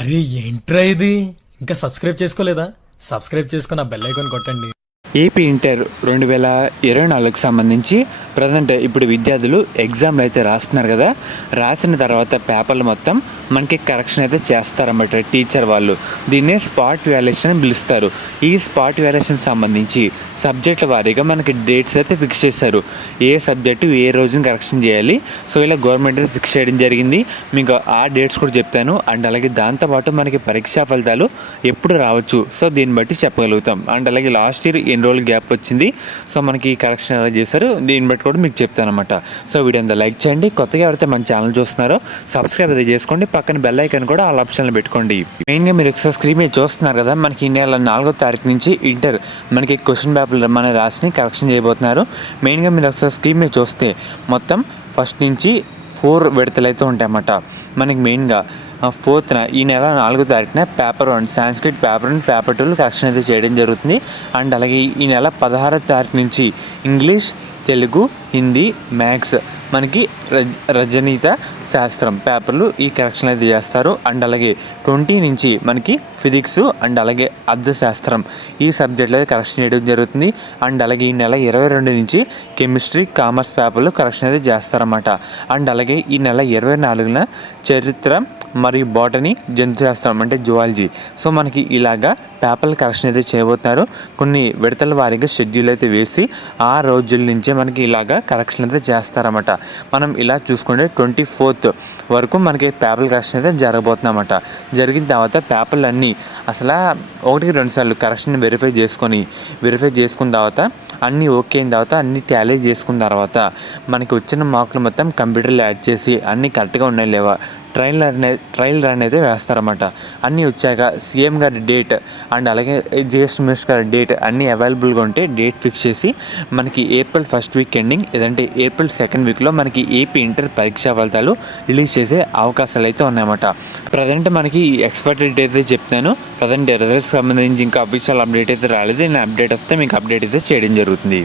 అరే ఏంట్రా ఇది? ఇంకా సబ్స్క్రైబ్ చేసుకోలేదా? సబ్స్క్రైబ్ చేసుకుని ఆ బెల్ ఐకాన్ కొట్టండి. ఏపీ ఇంటర్ 2024కు సంబంధించి ప్రజెంట్ ఇప్పుడు విద్యార్థులు ఎగ్జామ్లు అయితే రాస్తున్నారు కదా. రాసిన తర్వాత పేపర్లు మొత్తం మనకి కరెక్షన్ అయితే చేస్తారన్నమాట టీచర్ వాళ్ళు. దీన్నే స్పాట్ వ్యాల్యుయేషన్ అని పిలుస్తారు. ఈ స్పాట్ వ్యాల్యుయేషన్ సంబంధించి సబ్జెక్టుల వారీగా మనకి డేట్స్ అయితే ఫిక్స్ చేశారు. ఏ సబ్జెక్టు ఏ రోజున కరెక్షన్ చేయాలి. సో ఇలా గవర్నమెంట్ అయితే ఫిక్స్ చేయడం జరిగింది. మీకు ఆ డేట్స్ కూడా చెప్తాను. అండ్ అలాగే దాంతోపాటు మనకి పరీక్షా ఫలితాలు ఎప్పుడు రావచ్చు, సో దీన్ని బట్టి చెప్పగలుగుతాం. అండ్ అలాగే లాస్ట్ ఇయర్ ఎన్ని రోజులు గ్యాప్ వచ్చింది, సో మనకి కరెక్షన్ ఎలా చేశారు దీన్ని బట్టి కూడా మీకు చెప్తాను అనమాట. సో వీడియో అంతా లైక్ చేయండి. కొత్తగా ఎవరైతే మన ఛానల్ చూస్తున్నారో సబ్స్క్రైబ్ అయితే చేసుకోండి. పక్కన బెల్ ఐకాన్ కూడా ఆల్ ఆప్షన్లు పెట్టుకోండి. మెయిన్గా మీరు ఒకసారి స్క్రీన్ మీద చూస్తున్నారు కదా, మనకి ఈ నెల 4వ తారీఖు నుంచి ఇంటర్ మనకి క్వశ్చన్ పేపర్లు మన రాసి కరెక్షన్ చేయబోతున్నారు. మెయిన్గా మీరు ఒకసారి స్క్రీన్ మీద చూస్తే మొత్తం ఫస్ట్ నుంచి 4 విడతలు అయితే ఉంటాయన్నమాట. మనకి మెయిన్గా 4th ఈ నెల 4వ తారీఖున paper 1 Sanskrit, paper 1 paper 2 correction అయితే చేయడం జరుగుతుంది. అండ్ అలాగే ఈ నెల 16వ తారీఖు నుంచి ఇంగ్లీష్, తెలుగు, హిందీ, మ్యాథ్స్ మనకి రజనీత శాస్త్రం పేపర్లు ఈ కరెక్షన్ అయితే చేస్తారు. అండ్ అలాగే 20 నుంచి మనకి ఫిజిక్స్ అండ్ అలాగే అర్థశాస్త్రం ఈ సబ్జెక్టులు అయితే కరెక్షన్ చేయడం జరుగుతుంది. అండ్ అలాగే ఈ నెల 22 నుంచి కెమిస్ట్రీ, కామర్స్ పేపర్లు కరెక్షన్ అయితే చేస్తారన్నమాట. అండ్ అలాగే ఈ నెల 24న చరిత్ర మరియు బాటనీ, జంతుశాస్త్రం అంటే జువాలజీ. సో మనకి ఇలాగా పేపర్లు కరెక్షన్ అయితే చేయబోతున్నారు. కొన్ని విడతల వారీగా షెడ్యూల్ అయితే వేసి ఆ రోజుల నుంచే మనకి ఇలాగా కరెక్షన్ అయితే చేస్తారన్నమాట. మనం ఇలా చూసుకుంటే 24th వరకు మనకి పేపర్ల కరెక్షన్ అయితే జరగబోతుందన్నమాట. జరిగిన తర్వాత పేపర్లు అన్నీ అసలు 1-2 సార్లు కరెక్షన్ వెరిఫై చేసుకున్న తర్వాత అన్నీ ఓకే అయిన తర్వాత అన్నీ టాలీ చేసుకున్న తర్వాత మనకి వచ్చిన మార్కులు మొత్తం కంప్యూటర్లో యాడ్ చేసి అన్నీ కరెక్ట్గా ఉన్నాయి లేవా ట్రయల్ రన్ అయితే వేస్తారన్నమాట. అన్నీ వచ్చాక సీఎం గారి డేట్ అండ్ అలాగే జిఎస్టీ మినిస్టర్ గారి డేట్ అన్నీ అవైలబుల్గా ఉంటే డేట్ ఫిక్స్ చేసి మనకి ఏప్రిల్ 1st వీక్ ఎండింగ్ లేదంటే ఏప్రిల్ 2nd వీక్లో మనకి ఏపీ ఇంటర్ పరీక్షా ఫలితాలు రిలీజ్ చేసే అవకాశాలు అయితే ఉన్నాయన్నమాట. ప్రజెంట్ మనకి ఎక్స్పైరీ డేట్ అయితే చెప్తాను. ప్రజెంట్ రిజల్ట్స్ సంబంధించి ఇంకా అఫీషియల్ అప్డేట్ అయితే రాలేదు. నేను అప్డేట్ వస్తే మీకు అప్డేట్ అయితే చేయడం జరుగుతుంది.